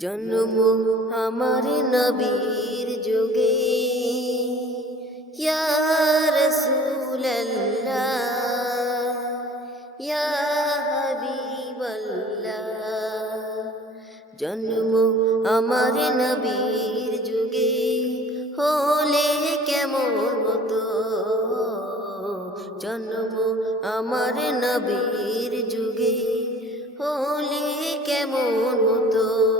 জন্ম আমার নবীর যুগে। ইয়া ইয়া জন্ম আমার নবীর যুগে, হলে কেমন হতো? জন্ম আমার নবীর যুগে, হলে কেমন হতো?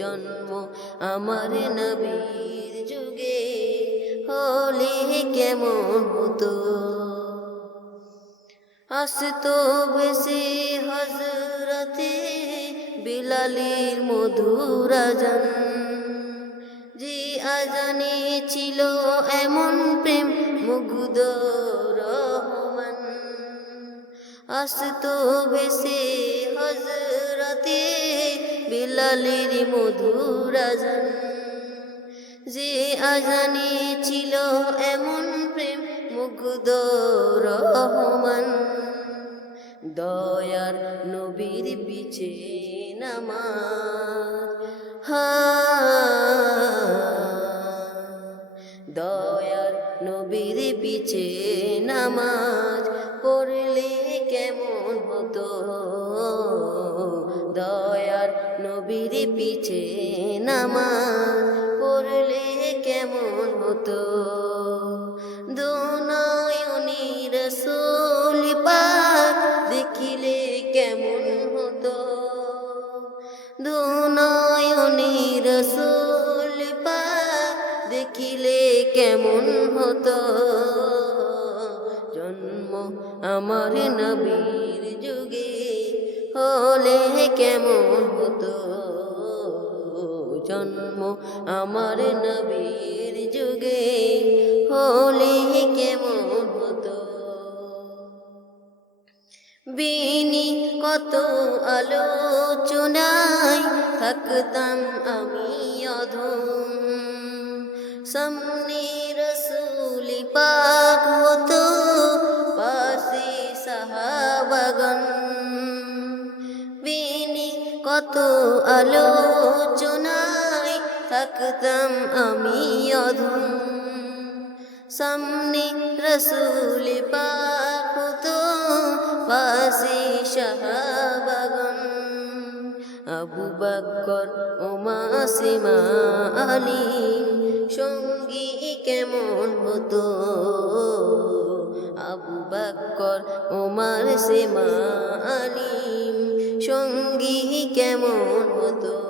জন্ম আমার নবীর যুগে। হলে কেমন হতো? আসতো বেশি হজরতে বিলালির মধুর আজান। যে আজানে ছিল এমন প্রেম মুগ্ধ রহমান। আসতো বেশি হজরতে বিলালির মধুর আজান। যে আজানে ছিল এমন প্রেম, মুগ্ধ রহমান। দয়ার নবীর পিছে নামাজ। হা। দয়ার নবীর পিছে নামাজ। পড়লে কেমন হতো? নবীর পিছে নামাজ পড়লে কেমন হতো? দুনয়নি রসুল পাক দেখিলে কেমন হতো? দুনয়নি রসুল পাক দেখিলে কেমন হতো? জন্ম আমার নবীর যুগে হলে কেমন হতো? আমার নবীর যুগে হলে কেমন হতো? বিনি কত আলোচনায় থাকতাম আমি অধম। সামনে রসুলি পাক হতো, পাশে সাহাবাগন বিনি কত আলোচনায় থাকতাম আমি অধম সামনে রসুল পাক হতো, পাশে শাহবাগন। আবু বকর ওমা সীমা আলী সঙ্গী কেমন হতো? আবু বকর ওমার সীমা আলী সঙ্গী কেমন হতো?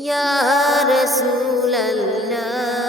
ইয়া রাসূলুল্লাহ